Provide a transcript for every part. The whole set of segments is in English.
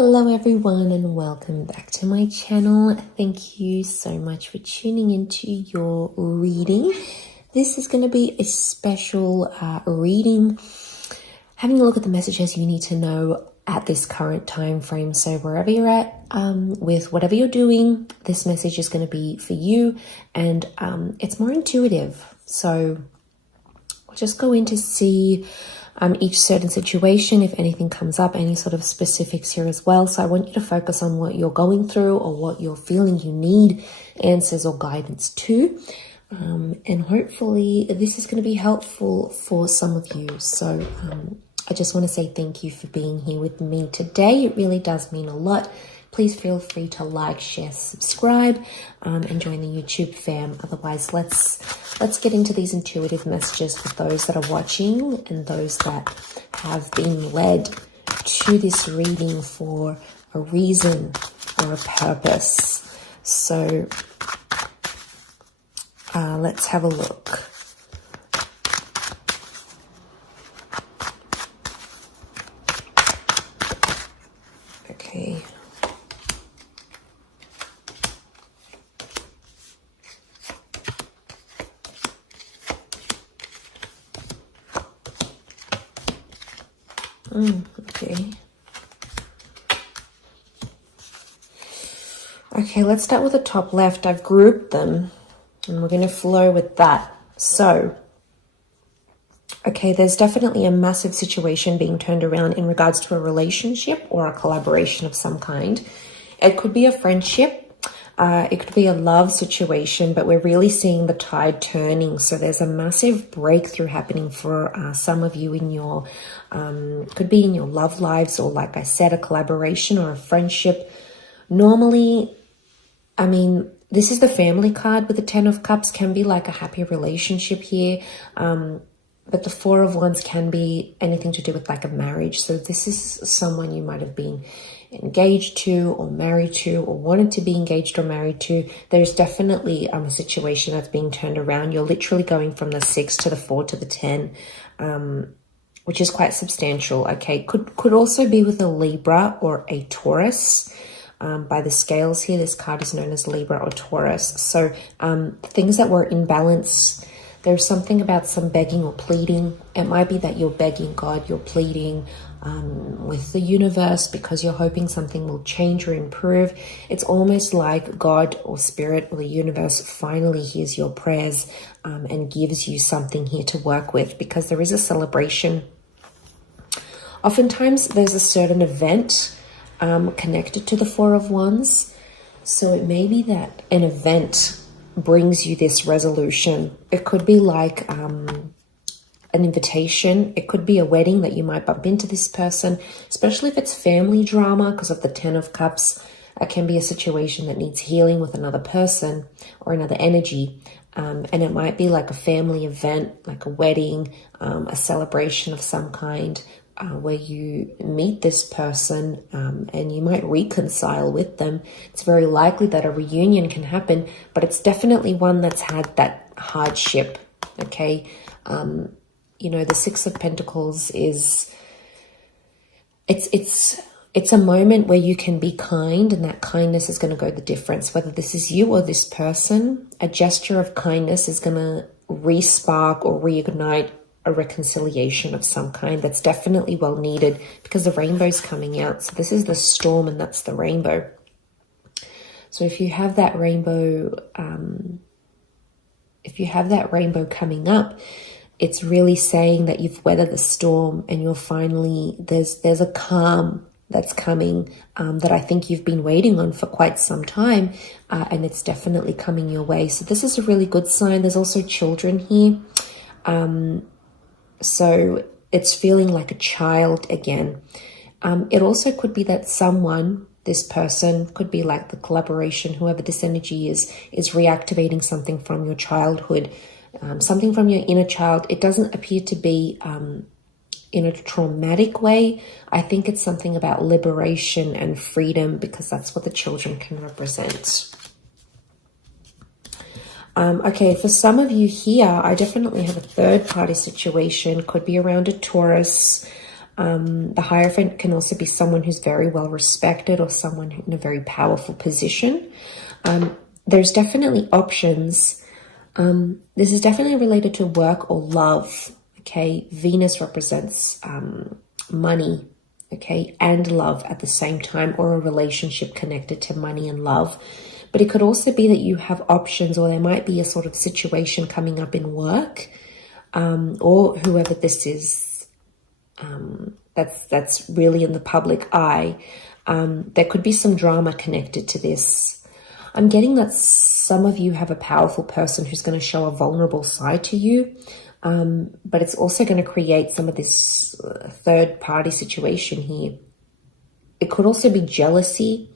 Hello everyone and welcome back to my channel. Thank you so much for tuning into your reading. This is going to be a special reading, having a look at the messages you need to know at this current time frame. So wherever you're at with whatever you're doing, this message is going to be for you, and it's more intuitive. So we'll just go in to see each certain situation, if anything comes up, any sort of specifics here as well. So I want you to focus on what you're going through or what you're feeling you need answers or guidance to. And hopefully this is going to be helpful for some of you. So I just want to say thank you for being here with me today. It really does mean a lot. Please feel free to like, share, subscribe, and join the YouTube fam. Otherwise, let's get into these intuitive messages for those that are watching and those that have been led to this reading for a reason or a purpose. So let's have a look. Okay. Okay, let's start with the top left. I've grouped them and we're going to flow with that. So, okay, there's definitely a massive situation being turned around in regards to a relationship or a collaboration of some kind. It could be a friendship. It could be a love situation, but we're really seeing the tide turning. So there's a massive breakthrough happening for some of you in your, could be in your love lives, or like I said, a collaboration or a friendship. Normally, I mean, this is the family card with the 10 of Cups, can be like a happy relationship here. But the 4 of Wands can be anything to do with like a marriage. So this is someone you might have been engaged to or married to or wanted to be engaged or married to. There's definitely a situation that's being turned around. You're literally going from the 6 to the 4 to the 10, which is quite substantial. Okay, could also be with a Libra or a Taurus. By the scales here, this card is known as Libra or Taurus. So things that were in balance. There's something about some begging or pleading. It might be that you're begging God, you're pleading with the universe because you're hoping something will change or improve. It's almost like God or Spirit or the universe finally hears your prayers and gives you something here to work with, because there is a celebration. Oftentimes there's a certain event connected to the 4 of Wands. So it may be that an event brings you this resolution. It could be like an invitation. It could be a wedding that you might bump into this person, especially if it's family drama because of the 10 of Cups. It can be a situation that needs healing with another person or another energy. And it might be like a family event, like a wedding, a celebration of some kind, where you meet this person and you might reconcile with them. It's very likely that a reunion can happen, but it's definitely one that's had that hardship, okay? You know, the 6 of Pentacles is, it's a moment where you can be kind, and that kindness is going to go the difference. Whether this is you or this person, a gesture of kindness is going to re-spark or reignite a reconciliation of some kind that's definitely well needed, because the rainbow's coming out. So this is the storm and that's the rainbow. So if you have that rainbow, coming up, it's really saying that you've weathered the storm and you're finally, there's a calm that's coming that I think you've been waiting on for quite some time, and it's definitely coming your way. So this is a really good sign. There's also children here. So it's feeling like a child again. It also could be that someone, this person, could be like the collaboration, whoever this energy is reactivating something from your childhood, something from your inner child. It doesn't appear to be in a traumatic way. I think it's something about liberation and freedom, because that's what the children can represent. Okay, for some of you here, I definitely have a third party situation. Could be around a Taurus. The Hierophant can also be someone who's very well respected or someone in a very powerful position. There's definitely options. This is definitely related to work or love. Okay, Venus represents money, okay, and love at the same time, or a relationship connected to money and love. But it could also be that you have options, or there might be a sort of situation coming up in work, or whoever this is, that's really in the public eye. There could be some drama connected to this. I'm getting that some of you have a powerful person who's going to show a vulnerable side to you, but it's also going to create some of this third party situation here. It could also be jealousy.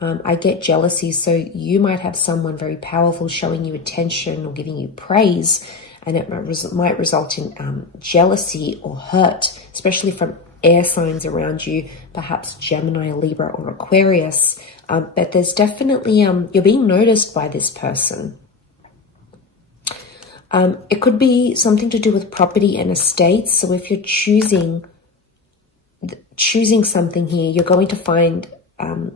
I get jealousy, so you might have someone very powerful showing you attention or giving you praise, and it might result in jealousy or hurt, especially from air signs around you, perhaps Gemini, Libra, or Aquarius. But there's definitely, you're being noticed by this person. It could be something to do with property and estates. So if you're choosing something here, you're going to find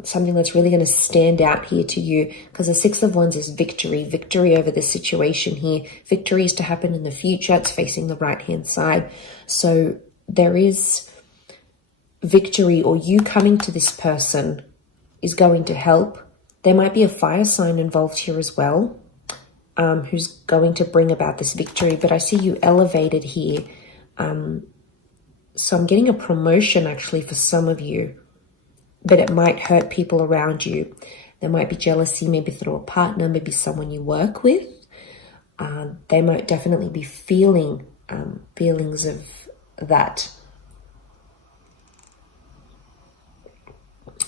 something that's really going to stand out here to you, because the Six of Wands is victory over this situation here. Victory is to happen in the future. It's facing the right-hand side. So there is victory, or you coming to this person is going to help. There might be a fire sign involved here as well, who's going to bring about this victory. But I see you elevated here. So I'm getting a promotion actually for some of you, but it might hurt people around you. There might be jealousy, maybe through a partner, maybe someone you work with. They might definitely be feeling feelings of that.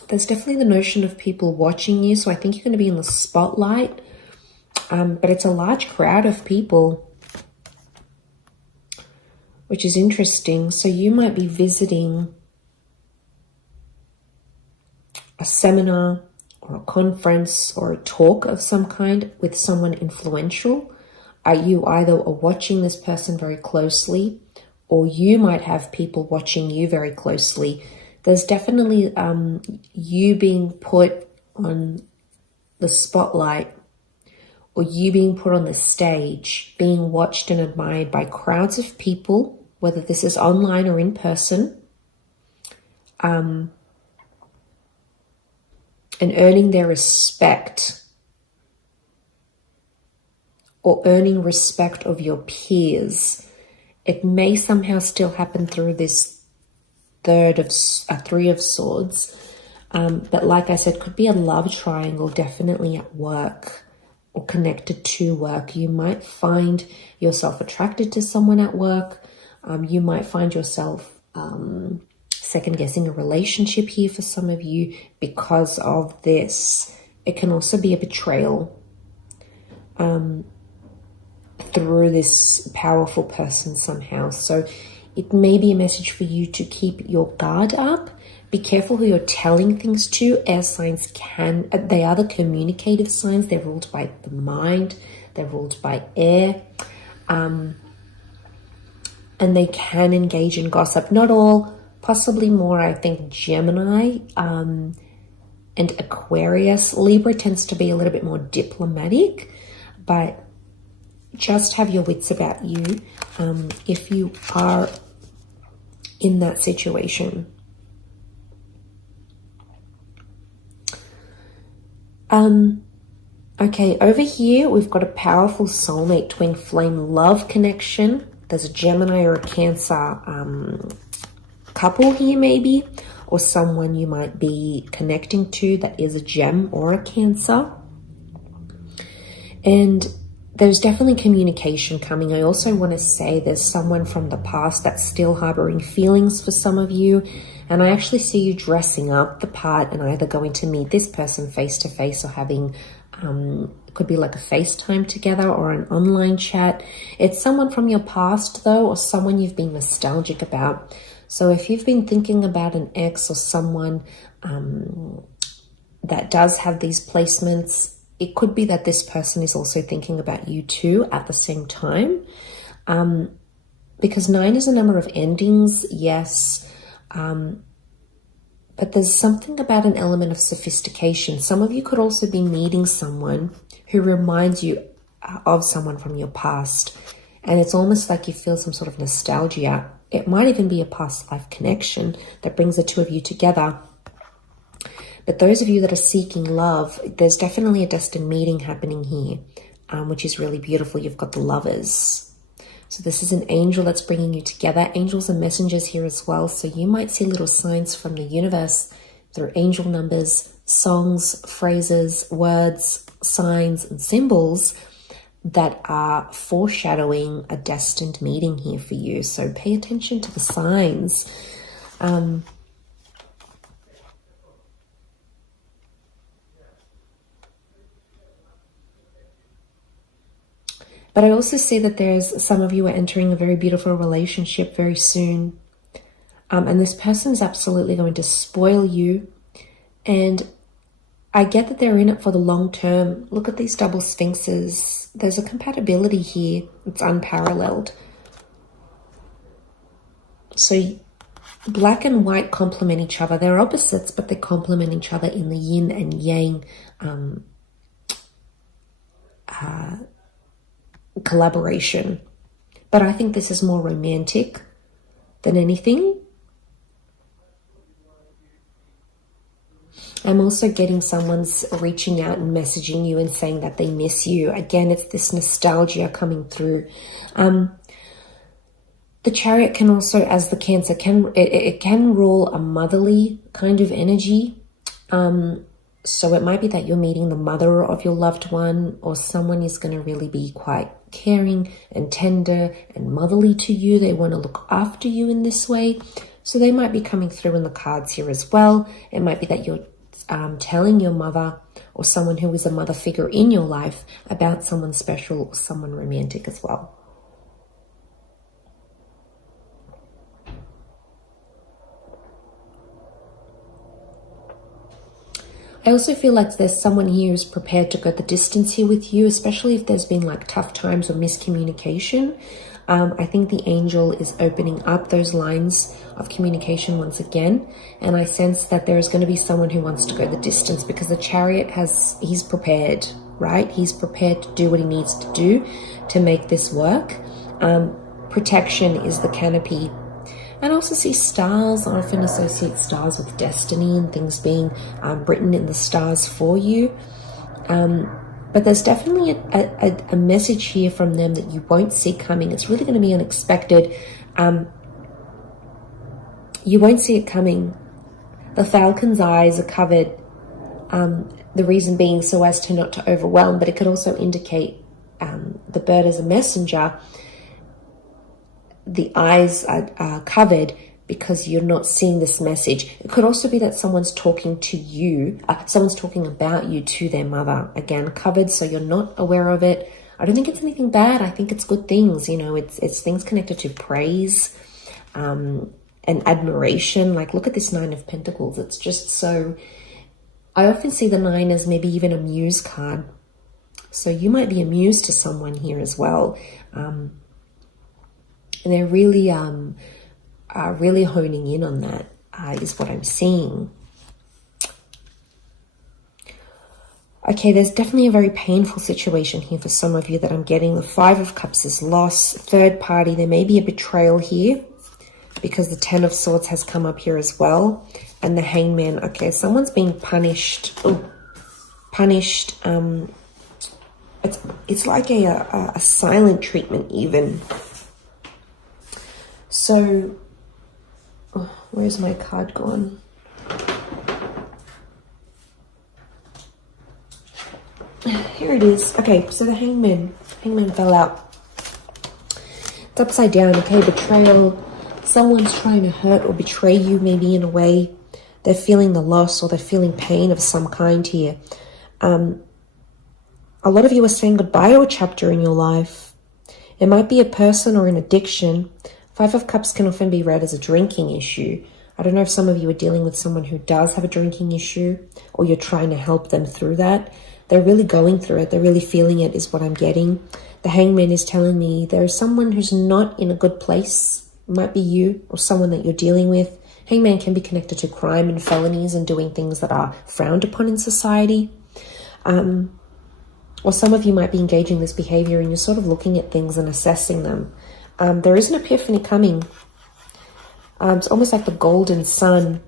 There's definitely the notion of people watching you. So I think you're going to be in the spotlight, but it's a large crowd of people, which is interesting. So you might be visiting a seminar or a conference or a talk of some kind with someone influential. You either are watching this person very closely, or you might have people watching you very closely. There's definitely you being put on the spotlight, or you being put on the stage, being watched and admired by crowds of people, whether this is online or in person, and earning their respect, or earning respect of your peers. It may somehow still happen through this Three of Swords, but like I said, could be a love triangle, definitely at work or connected to work. You might find yourself attracted to someone at work. You might find yourself second guessing a relationship here for some of you because of this. It can also be a betrayal through this powerful person somehow. So it may be a message for you to keep your guard up. Be careful who you're telling things to. Air signs they are the communicative signs. They're ruled by the mind. They're ruled by air. And they can engage in gossip. Not all, possibly more, I think, Gemini and Aquarius. Libra tends to be a little bit more diplomatic, but just have your wits about you if you are in that situation. Okay, over here we've got a powerful soulmate twin flame love connection. There's a Gemini or a Cancer couple here maybe, or someone you might be connecting to that is a Gem or a Cancer. And there's definitely communication coming. I also want to say there's someone from the past that's still harboring feelings for some of you. And I actually see you dressing up the part and either going to meet this person face to face or having, it could be like a FaceTime together or an online chat. It's someone from your past though, or someone you've been nostalgic about. So if you've been thinking about an ex or someone that does have these placements, it could be that this person is also thinking about you too at the same time. Because 9 is a number of endings, yes. But there's something about an element of sophistication. Some of you could also be meeting someone who reminds you of someone from your past. And it's almost like you feel some sort of nostalgia. It might even be a past life connection that brings the two of you together. But those of you that are seeking love, there's definitely a destined meeting happening here, which is really beautiful. You've got the Lovers. So this is an angel that's bringing you together. Angels are messengers here as well. So you might see little signs from the universe through angel numbers, songs, phrases, words, signs, and symbols that are foreshadowing a destined meeting here for you. So pay attention to the signs. But I also see that there's some of you are entering a very beautiful relationship very soon. And this person's absolutely going to spoil you. And I get that they're in it for the long term. Look at these double sphinxes. There's a compatibility here. It's unparalleled. So black and white complement each other. They're opposites, but they complement each other in the yin and yang collaboration. But I think this is more romantic than anything. I'm also getting someone's reaching out and messaging you and saying that they miss you. Again, it's this nostalgia coming through. The Chariot can also, as the Cancer, it can rule a motherly kind of energy. So it might be that you're meeting the mother of your loved one, or someone is going to really be quite caring and tender and motherly to you. They want to look after you in this way. So they might be coming through in the cards here as well. It might be that you're telling your mother or someone who is a mother figure in your life about someone special or someone romantic as well. I also feel like there's someone here who's prepared to go the distance here with you, especially if there's been like tough times or miscommunication. I think the angel is opening up those lines of communication once again. And I sense that there is going to be someone who wants to go the distance, because the Chariot he's prepared, right? He's prepared to do what he needs to do to make this work. Protection is the canopy. And I also see stars. I often associate stars with destiny and things being written in the stars for you. But there's definitely a message here from them that you won't see coming. It's really going to be unexpected. You won't see it coming. The falcon's eyes are covered. The reason being so as to not to overwhelm, but it could also indicate the bird as a messenger. The eyes are covered because you're not seeing this message. It could also be that someone's talking to you, someone's talking about you to their mother. Again, covered, so you're not aware of it. I don't think it's anything bad. I think it's good things. You know, it's things connected to praise and admiration. Like, look at this 9 of Pentacles. It's just so... I often see the 9 as maybe even a muse card. So you might be a muse to someone here as well. And they're really honing in on that, is what I'm seeing. Okay, there's definitely a very painful situation here for some of you that I'm getting. The 5 of Cups is loss, third party. There may be a betrayal here because the 10 of Swords has come up here as well. And the Hangman. Okay, someone's being punished. Oh, punished. It's like a silent treatment even. So, where's my card gone? Here it is. Okay, so the Hangman fell out. It's upside down. Okay, betrayal. Someone's trying to hurt or betray you, maybe in a way. They're feeling the loss or they're feeling pain of some kind here. A lot of you are saying goodbye to a chapter in your life. It might be a person or an addiction. 5 of Cups can often be read as a drinking issue. I don't know if some of you are dealing with someone who does have a drinking issue, or you're trying to help them through that. They're really going through it. They're really feeling it, is what I'm getting. The Hangman is telling me there is someone who's not in a good place. It might be you or someone that you're dealing with. Hangman can be connected to crime and felonies and doing things that are frowned upon in society. Or some of you might be engaging this behavior and you're sort of looking at things and assessing them. There is an epiphany coming. It's almost like the golden sun.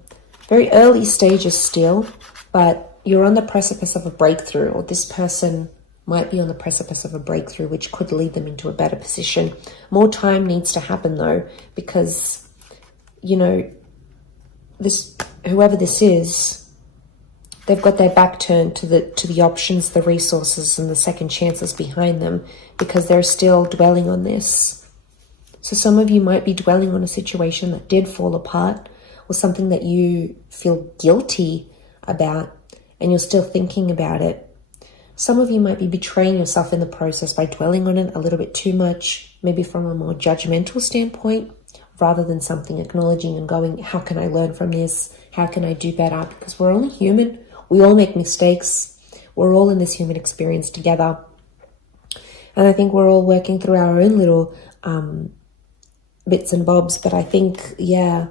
Very early stages still, but you're on the precipice of a breakthrough, or this person might be on the precipice of a breakthrough, which could lead them into a better position. More time needs to happen though, because, you know, whoever this is, they've got their back turned to the options, the resources, and the second chances behind them, because they're still dwelling on this. So some of you might be dwelling on a situation that did fall apart, or something that you feel guilty about, and you're still thinking about it. Some of you might be betraying yourself in the process by dwelling on it a little bit too much, maybe from a more judgmental standpoint, rather than something acknowledging and going, how can I learn from this? How can I do better? Because we're only human. We all make mistakes. We're all in this human experience together. And I think we're all working through our own little bits and bobs. But I think, yeah,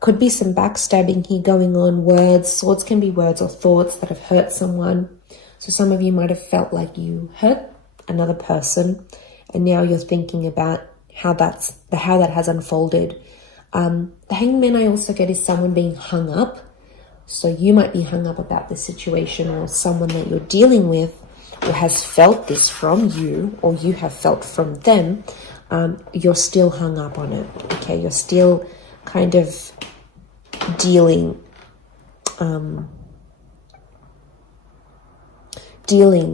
could be some backstabbing here going on. Words, swords can be words or thoughts that have hurt someone. So some of you might have felt like you hurt another person, and now you're thinking about how that has unfolded. The hangman I also get is someone being hung up. So you might be hung up about the situation, or someone that you're dealing with or has felt this from you, or you have felt from them. You're still hung up on it. Okay, you're still kind of dealing.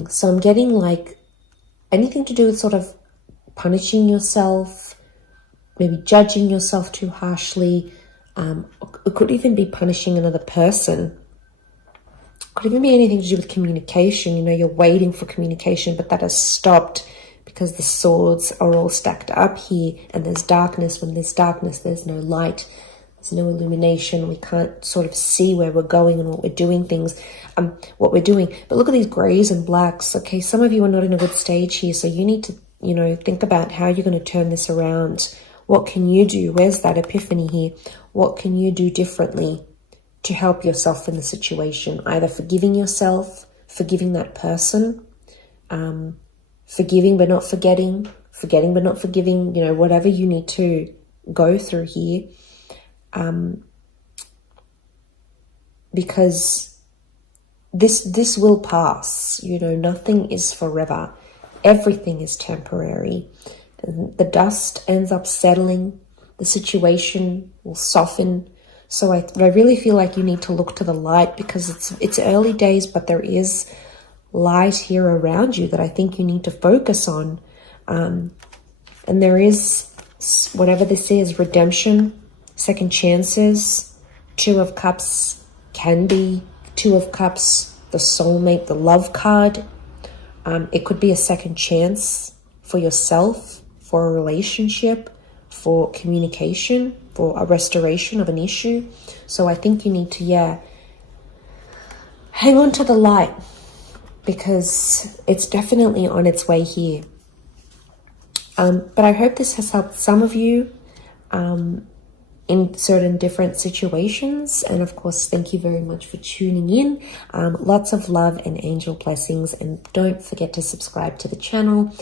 So I'm getting like anything to do with sort of punishing yourself, maybe judging yourself too harshly. It could even be punishing another person. It could even be anything to do with communication. You know, you're waiting for communication, but that has stopped because the swords are all stacked up here, and there's darkness. When there's darkness, there's no light. There's no illumination. We can't sort of see where we're going and what we're doing what we're doing. But look at these grays and blacks. Okay, some of you are not in a good stage here, so you need to, you know, think about how you're going to turn this around. What can you do? Where's that epiphany here? What can you do differently to help yourself in the situation? Either forgiving yourself, forgiving that person, forgiving but not forgetting, forgetting but not forgiving, you know, whatever you need to go through here. Because this will pass, you know, nothing is forever. Everything is temporary. The dust ends up settling. The situation will soften. So I really feel like you need to look to the light, because it's early days, but there is light here around you that I think you need to focus on. And there is, whatever this is, redemption, second chances. Two of Cups can be Two of Cups, the soulmate, the love card. It could be a second chance for yourself, for a relationship, for communication, for a restoration of an issue. So I think you need to, hang on to the light, because it's definitely on its way here. But I hope this has helped some of you in certain different situations. And of course, thank you very much for tuning in. Lots of love and angel blessings. And don't forget to subscribe to the channel.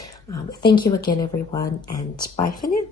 Thank you again, everyone. And bye for now.